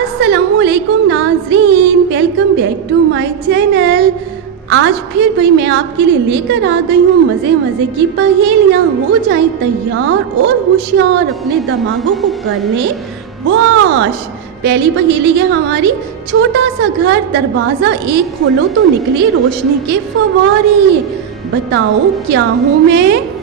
अस्सलामुअलैकुम नाजरीन, welcome back to my channel. आज फिर भाई मैं आपके लिए लेकर आ गई हूँ मज़े मज़े की पहेलियाँ। हो जाएं तैयार और होशियार, अपने दिमागों को कर लें वॉश। पहली पहेली है हमारी, छोटा सा घर, दरवाज़ा एक खोलो तो निकले रोशनी के फव्वारे। बताओ क्या हूँ मैं?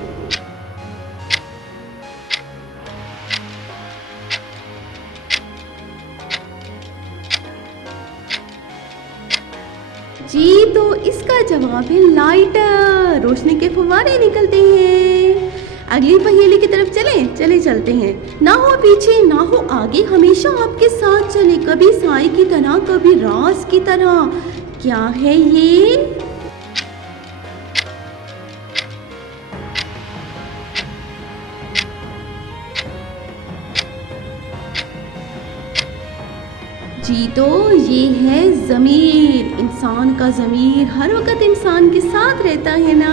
जी तो इसका जवाब है लाइटर। रोशनी के फुव्वारे निकलते हैं। अगली पहेली की तरफ चले चलते हैं। ना हो पीछे ना हो आगे, हमेशा आपके साथ चले, कभी साई की तरह कभी राज की तरह। क्या है ये? जी तो ये है ज़मीर। इंसान का ज़मीर हर वक्त इंसान के साथ रहता है ना।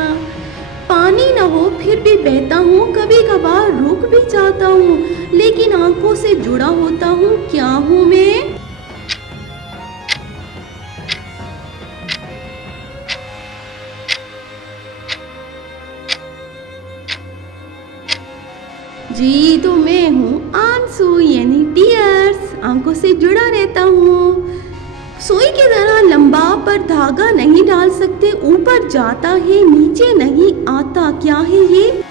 पानी ना हो फिर भी बहता हूँ, कभी कभार रुक भी जाता हूँ, लेकिन आंखों से जुड़ा होता हूँ। क्या हूँ मैं? जी तो मैं हूँ आंसू यानी टीयर्स। आंखों से जुड़ा रहता हूँ, सुई की तरह लंबा, पर धागा नहीं डाल सकते। ऊपर जाता है नीचे नहीं आता। क्या है ये?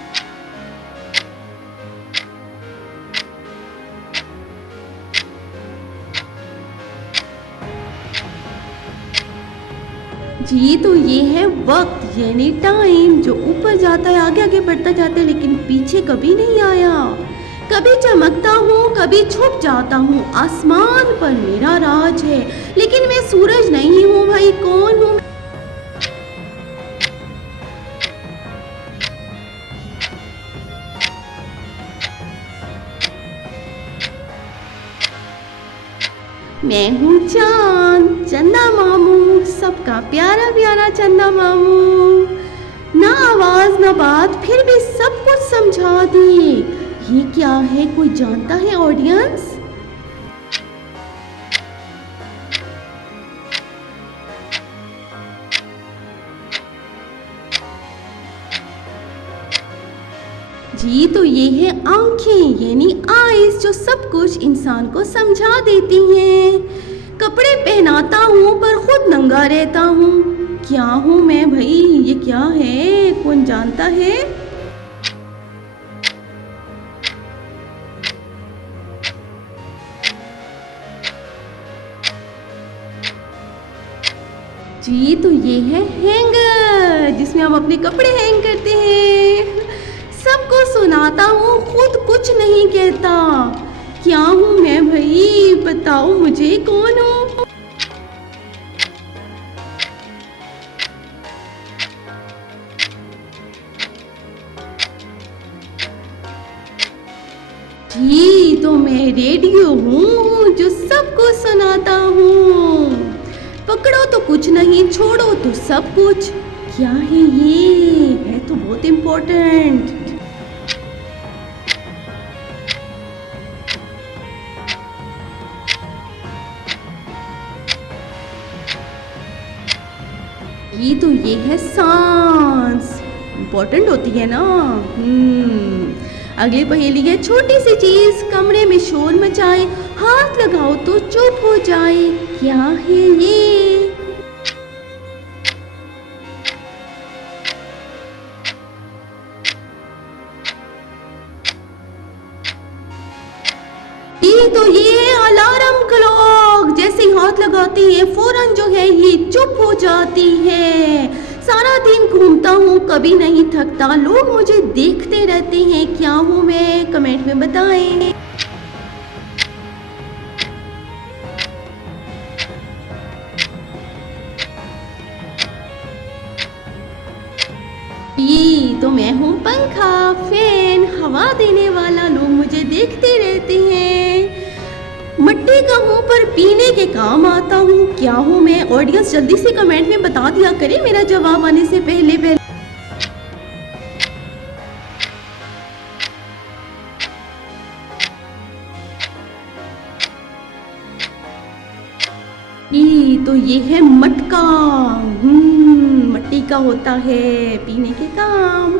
जी तो ये है वक्त यानी टाइम, जो ऊपर जाता है, आगे आगे बढ़ता जाता है, लेकिन पीछे कभी नहीं आया। कभी चमकता हूँ कभी छुप जाता हूँ, आसमान पर मेरा राज है, लेकिन मैं सूरज नहीं हूँ। भाई कौन हूँ? मैं हूँ चांद, चंदा मामू, सबका प्यारा प्यारा चंदा मामू। ना आवाज ना बात फिर भी सब कुछ समझा दिए। ये क्या है, कोई जानता है ऑडियंस? जी तो ये है आंखें यानी आईज, जो सब कुछ इंसान को समझा देती हैं। कपड़े पहनाता हूँ पर खुद नंगा रहता हूँ। क्या हूँ मैं भाई? ये क्या है, कौन जानता है? जी तो ये है हैंगर, जिसमें हम अपने कपड़े हैंग करते हैं। सबको सुनाता हूँ खुद कुछ नहीं कहता। क्या हूँ मैं भाई? बताओ मुझे, कौन हूँ? जी तो मैं रेडियो हूँ, जो सबको सुनाता हूँ। पकड़ो तो कुछ नहीं, छोड़ो तो सब कुछ। क्या है ये? है तो बहुत इम्पोर्टेंट। ये तो ये है सांस, इम्पोर्टेंट होती है ना। अगली पहेली है, छोटी सी चीज कमरे में शोर मचाए, हाथ लगाओ तो चुप हो जाए। क्या है ये? तो ये है अलार्म क्लॉक। जैसे ही हाथ लगाती है फौरन जो है ये चुप हो जाती है। सारा दिन घूमता हूँ कभी नहीं थकता, लोग मुझे देखते रहते हैं। क्या हूँ मैं? कमेंट में बताएं। ये तो मैं हूँ पंखा, फैन, हवा देने वाला, लोग मुझे देखते रहते हैं। मट्टी का हूँ पर पीने के काम आता हूँ। क्या हूँ मैं? ऑडियंस जल्दी से कमेंट में बता दिया करें मेरा जवाब आने से पहले पहले। तो ये है मटका। मट्टी का होता है पीने के काम।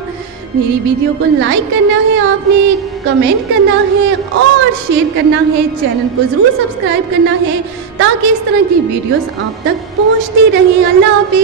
मेरी वीडियो को लाइक करना है आपने, कमेंट करना है और शेयर करना है। चैनल को ज़रूर सब्सक्राइब करना है ताकि इस तरह की वीडियोस आप तक पहुंचती रहें। अल्लाह हाफिज़।